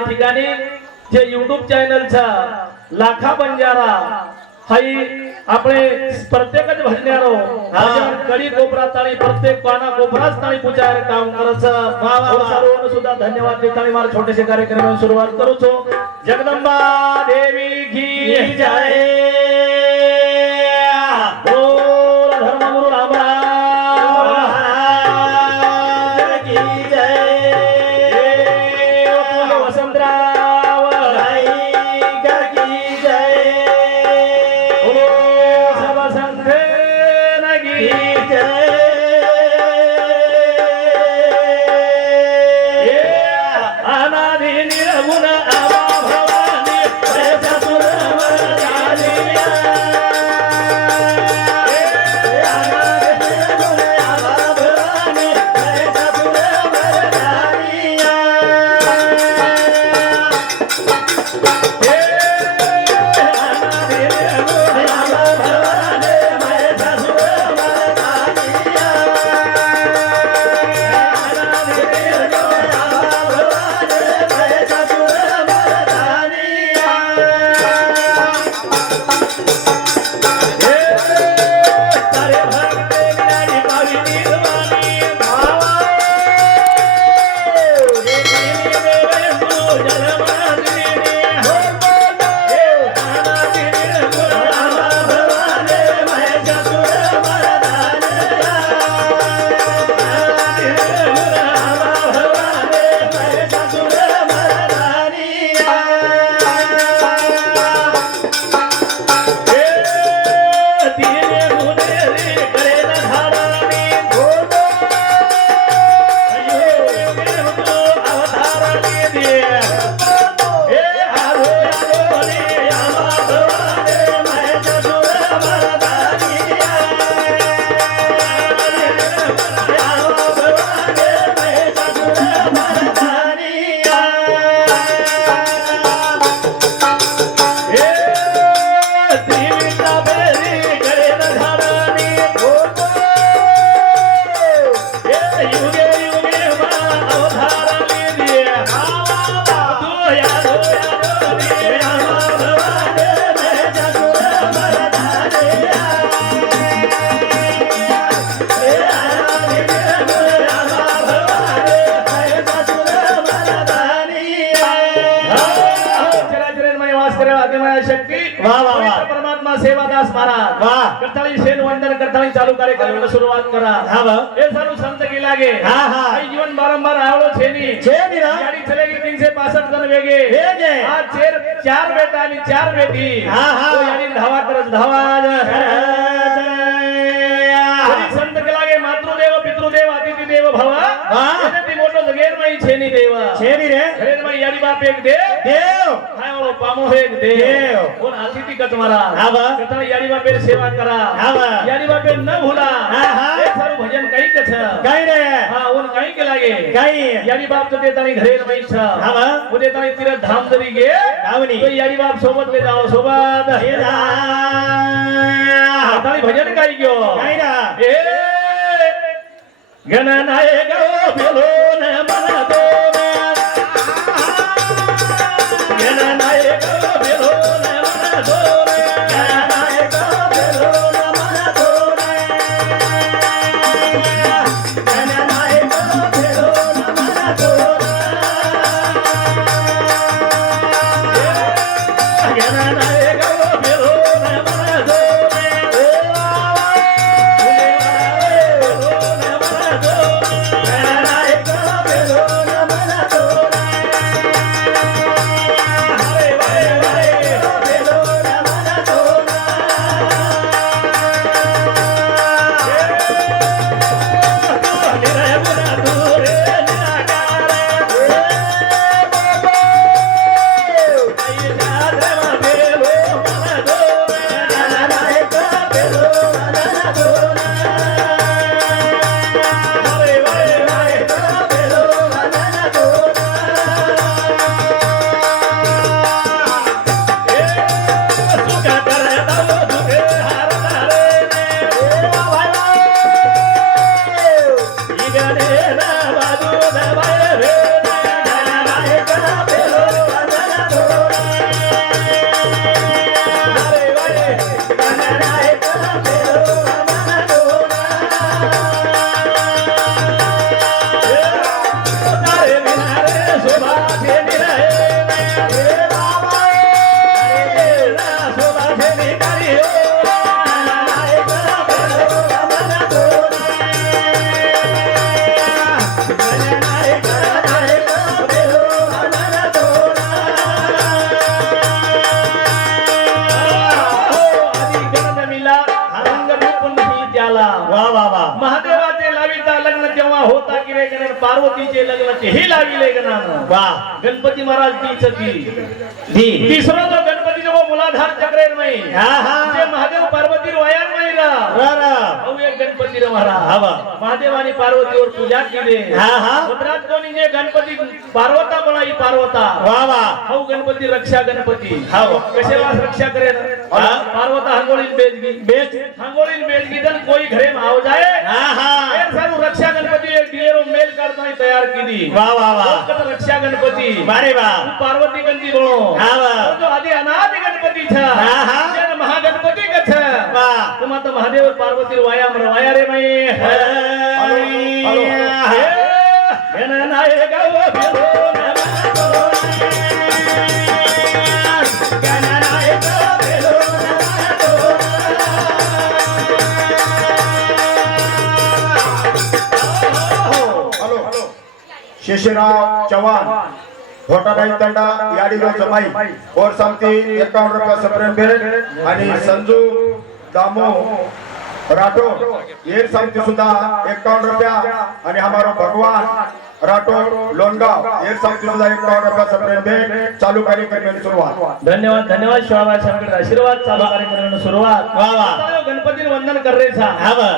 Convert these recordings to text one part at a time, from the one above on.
या ठिकाणी जे YouTube चॅनलचा लाखा बंजारा हाई आपले प्रत्येकच भजन्यारो भजन कडी कोपरा ताळी प्रत्येक पाना कोपराच ताळी पुजायला काम करायचं सर्वांना सुद्धा धन्यवाद देताना मला छोटेसे कार्यक्रम सुरुवात करूचो जगदंबा देवी की जय बोल धर्मगुरु रामराव की जय वसंतराव की जय अनादि निर्गुण आबा भवानी परमात्मा सेवादास महाराज करताळी शेन वंदन करताळी चालू कार्यक्रम सुरुवात करा हे सर्व संत की लागे जीवन बारंबार आवलो छेनी गाड़ी चलेगी 365 जन वेगे आज चार बेटा आणि 4 बेटी तो यानी धावा करत धावा संत के लागे मातृदेव पितृदेव अतिथीदेव भवा ती मोठो जगेरमय छेनी देव छेनी रे घरेरमय यानी बाप एक देव हाय वालो पामो एक देव कोण अतिथी कच मारा कथा यानी बापे सेवा करा यानी बापे न भूला हे सर्व भजन काही कछ काही रे उन काही के लागे काही यानी बाप तो देतानी घरेरमय छ वो देतानी तीर्थ धाम जरी गे धावनी तो यानी बाप सोबत ले जाओ सोबत हे जा तानी भजन काही गयो काही ना ए गणनायक बोलो न मन तो गणनायक बोलो न मन तो गणनायक बोलो न मन तो गणनायक बोलो न मन तो गणनायक बोलो न मन तो गणनायक बोलो महादेवाचे लाविता लग्न जेव्हा होता की रे गण पार्वतीचे लग्नाचे हे लाविले गणानं गणपती महाराज ती तिसरा जो गणपती जो मुलाधार चक्रेर नाही जे महादेव पार्वती वायान नाही रा एक गणपती रे महाराज महादेव आणि पार्वतीवर पूजा केली भद्रात कोणी जे गणपती पार्वता बनाई पार्वता हो गणपती रक्षा गणपती कशाला रक्षा करे पार्वता हंगोळीन बेच हंगोळीन बेच गिदन कोई घरे में आओ जाए फिर सारू रक्षा गणपती एक दिलेरो मेल करता ही तैयार की रक्षा गणपती बारे पार्वती गंती बोलो जो आदि अनादि गणपती था जन महागणपती कछ तुम तो महादेव पार्वती वाया रे मई हेलो जन नायक शेषराव चव्हाण घोटाबाई तंडा याडीगाव जमाई और समती 51 रुपया सप्रेम भेट आणि संजू दामो राठोड ये समती सुद्धा 51 रुपया आणि हमारो भगवान राठोड लोणगाव ये समती सुद्धा 51 रुपया सप्रेम भेट चालू कार्यक्रम सुरुवात धन्यवाद धन्यवाद शिवाबाई शंकर आशीर्वाद चालू कार्यक्रम सुरुवात गणपती वंदन कर रे छा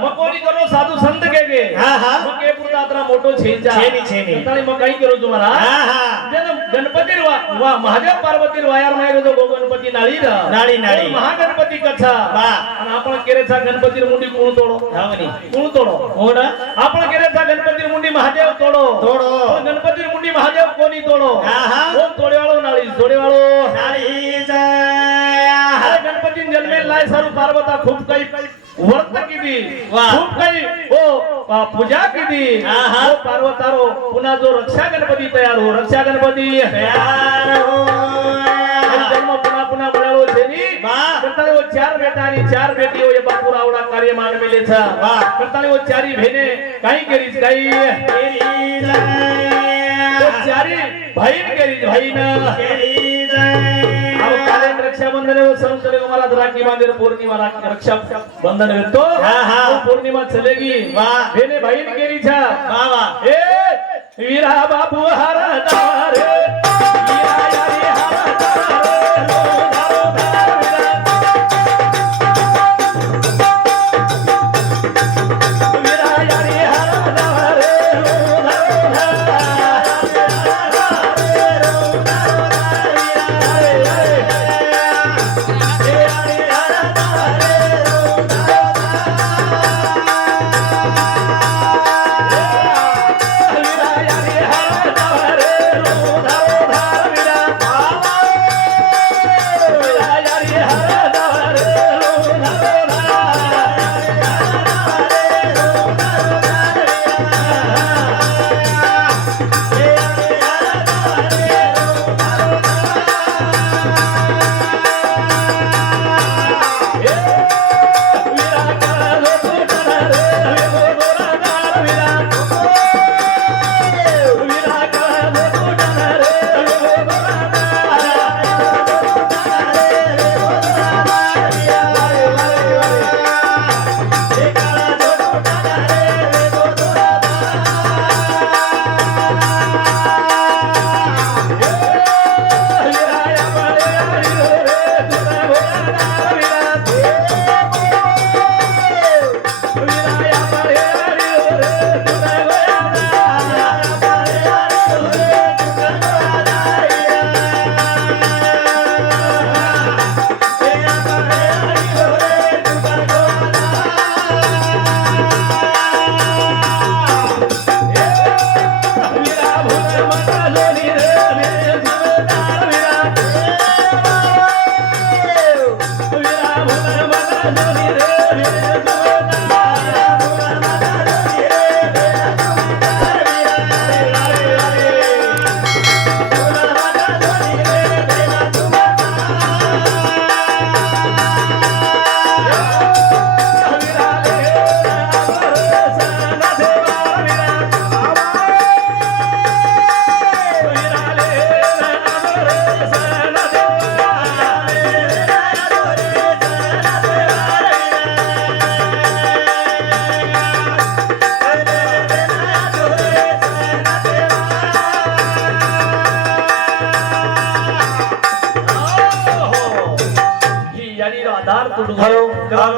मग कोणी करो साधू संत के मग के पुरता अतरा मोठो छेचा छेनी मग काही करू तुम्हाला जन गणपती वा महादेव पार्वती वायार मायरो जो गणपती नाळी महागणपती कथा आणि आपण केरेचा गणपती मुंडी कोण तोडो कोण तोडो कोण आपण केरेचा गणपती मुंडी महादेव तोडो गणपती मुंडी महादेव कोणी तोडो कोण तोडेवाळो नाळी गणपती जन्मेल लाय सारू पार्वता खूप काही वर्त किती खूप काही हो पूजा किती हो पार्वतारो पुन्हा जो रक्षा गणपती तयार हो रक्षा गणपती तयार हो जन्म पुन्हा मिळालो छेनी करताले वो 4 बेटा आणि 4 बेटी हो ये बापूर आवडा कार्य मानवेले छ करताले वो चारी भेने काही करीज काही चारी भाईन करीज रक्षाबंधन संत मला राखी बांधे पौर्णिमा रक्षा बंधन तो पौर्णिमा चलेगी भेने भाईन केली छा ए वीरा बाबू हरदार वीरा यारी हरदार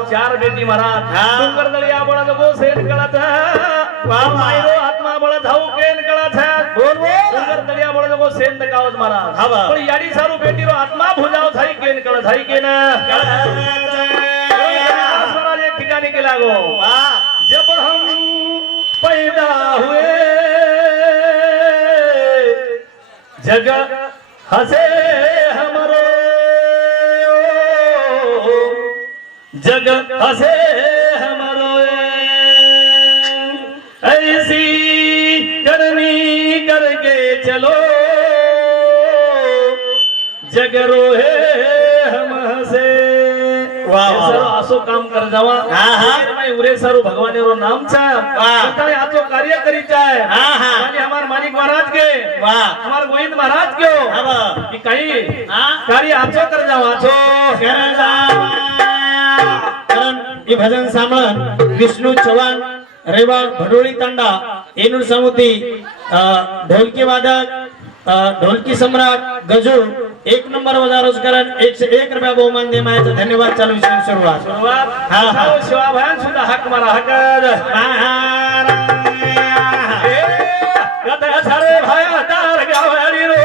चार बेटी महाराज डोंगर दलिया बड़ा गो सेठ कळत मायरो आत्मा बड़ा धाऊ केन कळत बोल डोंगर दलिया बड़ा गो सेठ कावत महाराज पण याडी सारू बेटी रो आत्मा भुजाव थाई केन कळत थाई केन महाराज एक ठिकाणी के लागो जब हम पैदा हुए जग हसे हमरो जग हसे हमरो ऐसी करनी करके चलो जग रोहे हम हसे सर आसो काम कर जावा मैं उरे सर भगवान रो नाम छा बताए आजो कार्य करी जाए माने हमार मालिक महाराज के हमार गोविंद महाराज के कि कहीं कार्य आजो कर जावा आजो कर जावा ಈ ಭಜನ್ ಸಾಮನ್ ವಿಷ್ಣು ಚವಾನ್ रेवाड़ भडोळी तांडा एनूर समुती ढोलकी वादक ढोलकी सम्राट गजू 1 नंबर वजारोज करण 101 रुपया बहुमान दे मायाचा धन्यवाद चालू विषय सुरुवात हा शिवा भयान सुद्धा हक मारा हक गत सारे भाया तार गावाडी रो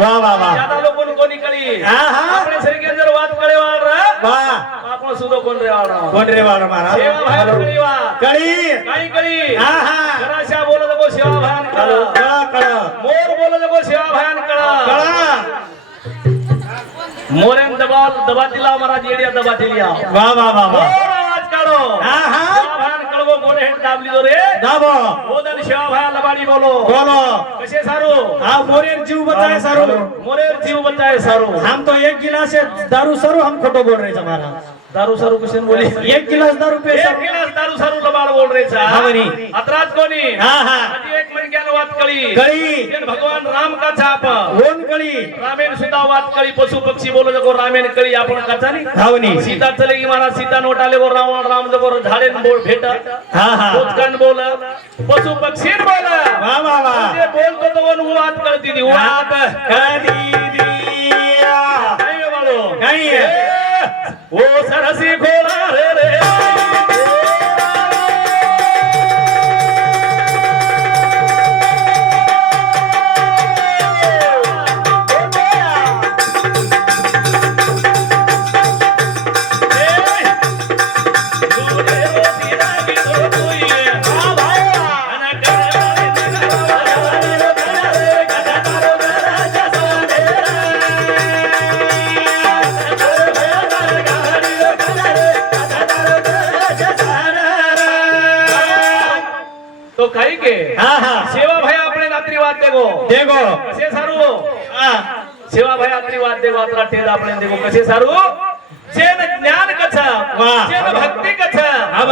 वाह वाह वाह ज्यादा लोगों कोनी करी अपने शरीर के अंदर बात करे वाल रहा वाह आपको सुदो कौन रे वाल रहा कोण रे वाला महाराज सेवा भाई करी वा कड़ी काई करी आहा गराशा बोलो तो सेवा भान करा कड़ा कड़ा मोर बोलो तो सेवा भान करा कड़ा मोरे दबा दिला महाराज येडिया दबा दिलिया वाह वाह वाह वाह मोर आवाज काढो आहा सेवा भान कळगो मोरे हेड दाबली दो रे दाबो बोदन सेवा भान लबाडी बोलो बोलो कसे सारू आ मोरे जीव बताए सारो मोरे जीव बताए सारू हम तो 1 गिलास दारू सारू हम खोटो बोल रहे महाराज दारू सारू कुशन बोली 1 गिलास दारू पे 1 गिलास दारू सारू लबाड बोल रे सा हावनी अतराज कोणी आहा आधी एक मन ज्ञान वात कळी कड़ी तेन भगवान राम का छाप ओन कड़ी रामेन सुद्धा वात कळी पशु पक्षी बोलो जको रामेन कळी आपण कथा नी हावनी सीता चले की महाराज सीता नोट आले गो रावण राम जको झाडेन बोल भेट हा हा पोचकन बोल पशु पक्षी बोल वाह वाह वाह ते बोलतो तो वन वात कळती दी वात कड़ी दिया नाही बोलो नहीं है ओ सरसी खोला रे रे तो काही के हाँ हाँ सेवा भाई अपने रात्री वाद देखो देखो कसे सारू हाँ सेवा भाई रात्री वाद देखो अतरा टेद अपने देखो कसे सारू जेन ज्ञान कथा वाह. जेन भक्ती कथा आब.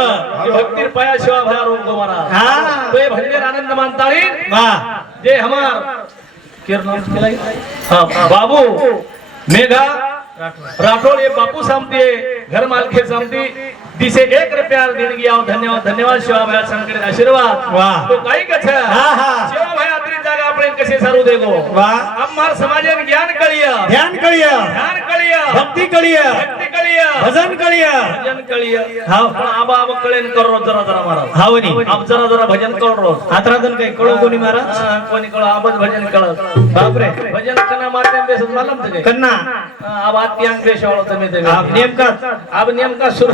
भक्तीर पाया शिवा भया रोग तुम्हारा हाँ. तो ये भंडेर आनंद मानताड़ी वाह. जे हमार किरण खिलाई हाँ बाबू मेघा राठौड़ ये बापू सामती घर मालके सामती दिसे 1 रुपया देणगी आव धन्यवाद धन्यवाद शिवा भया संकट आशीर्वाद वाह. तो काही कथा हाँ, हाँ. शिवा भया अत्री जागा आपण कसे सारू देगो वाह. अब मार समाजन ज्ञान कळिया ध्यान कळिया, ध्यान कळिया भक्ती कळिया, भक्ती कळिया भजन कळिया. भजन कळिया हाव. पण आबा आबा कळेन करो जरा जरा मारा हावनी अब जरा जरा भजन करो आत्रादन काही कळो कोणी महाराज. कोणी कळो आबच भजन कळत बापरे. भजन कना माध्यम बेसत मालूम तुझे कन्ना अब आत्यांग बेशवाळो તમે आप नेमका अब नेमका सुरू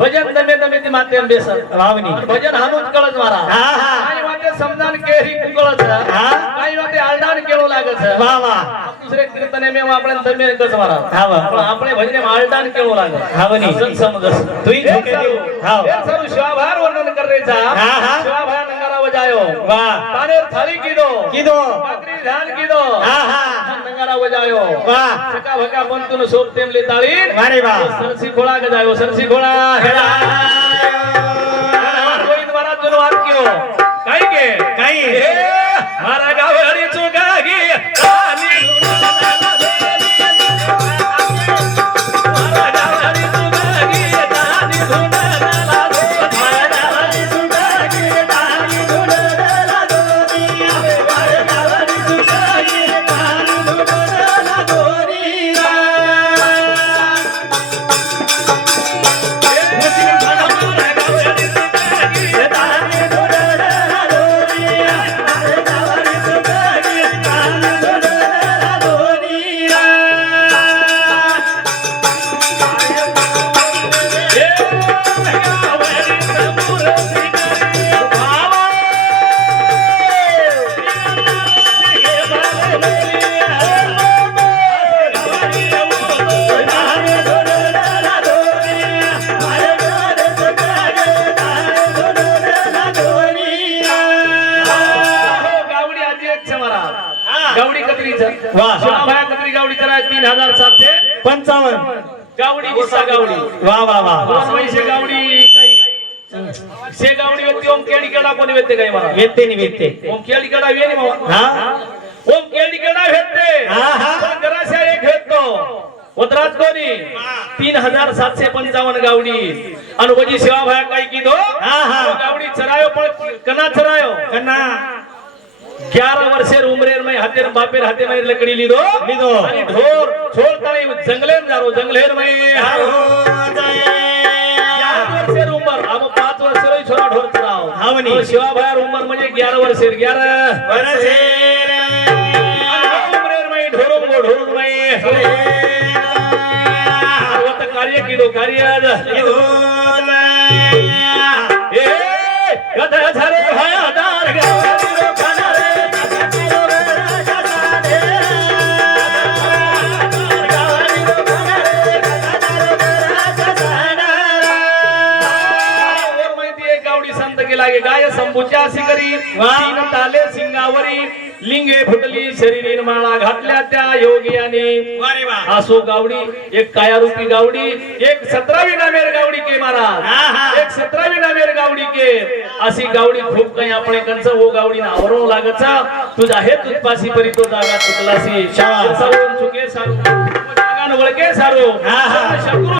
भजन તમે ती माध्यम बेसत वावनी. भजन हानूच कळत मारा हा हा काही वाटे समजान केरी कुकळत हा. काही वाटे आलडान केळो लागत वा वा. दुसरे कीर्तने में आपण તમે कस मारा हा वा. पण આપણે भजने आलडान केळो लागत हावनी. असं समजस तुई झोके देऊ. हाव. हे सारू शिवाभार वर्णन करायचा हा, हा. शिवाभार नंगारा बजायो वाह. पानेर थाली कीदो किदो. भाकरी ध्यान कीदो हा हा. नंगारा बजायो वाह. सका भका पंतुन सोप तेमले ताळी वारे वाह. सरसी खोळा गजायो सरसी खोळा हेला गोविंद महाराज जुनो वाक्यो काय के काही. हे मारा गावडी चुगागी राणी मारा गावडी चुगागी राणी धुनाला गावडी कत्रीचा वाह. शिवाभाया कत्री गावडी कराय 3755 गावडी विसा गावडी वा वा वा. पैसे गावडी काही से गावडी व्यक्ती ओम केडी केडा कोणी व्यक्ती काही मला वेत्ते नि वेत्ते. ओम केडी केडा वेनी मावा हा. ओम केडी केडा भेटते हा, हा. पण जराशा एक भेटतो उतरात कोणी 3755 गावडी आणि वजी शिवाभाया काही कीधो हा, हा. गावडी चरायो पण कना चरायो कन्ना 11 वर्षेर उमरेर में हातेर बापेर हाते में लकड़ी लीधो लीधो. आणि ढोर छोड़ ताई जंगलेर जारो जंगलेर में हारो 11 वर्षेर उमर अब 5 वर्षेर छोरा ढोर चराव हावनी. तो शिवाभायर उमर म्हणजे 11 वर्षेर 11 वरसेर. उमरेर में ढोर में होत कार्य कीधो कार्य ए गधा झरे भया दार गावडी लागे गाय संभूच्या शिकरी वाह. 3 ताले सिंगावरी लिंगे फुटली शरीरीन माळा घातल्या त्या योगियाने वारे वा. आसो गावडी एक कायारूपी गावडी एक 17वी नामेर गावडी के महाराज हा, हा. एक 17वी नामेर गावडी के अशी गावडी खूप काही आपण कंच हो गावडी ना आवरो लागचा तुझा हे तुझपासी परी तो जागा चुकलासी शाबास. चुके सारू जागा न वळके सारू हा, हा. शंकरू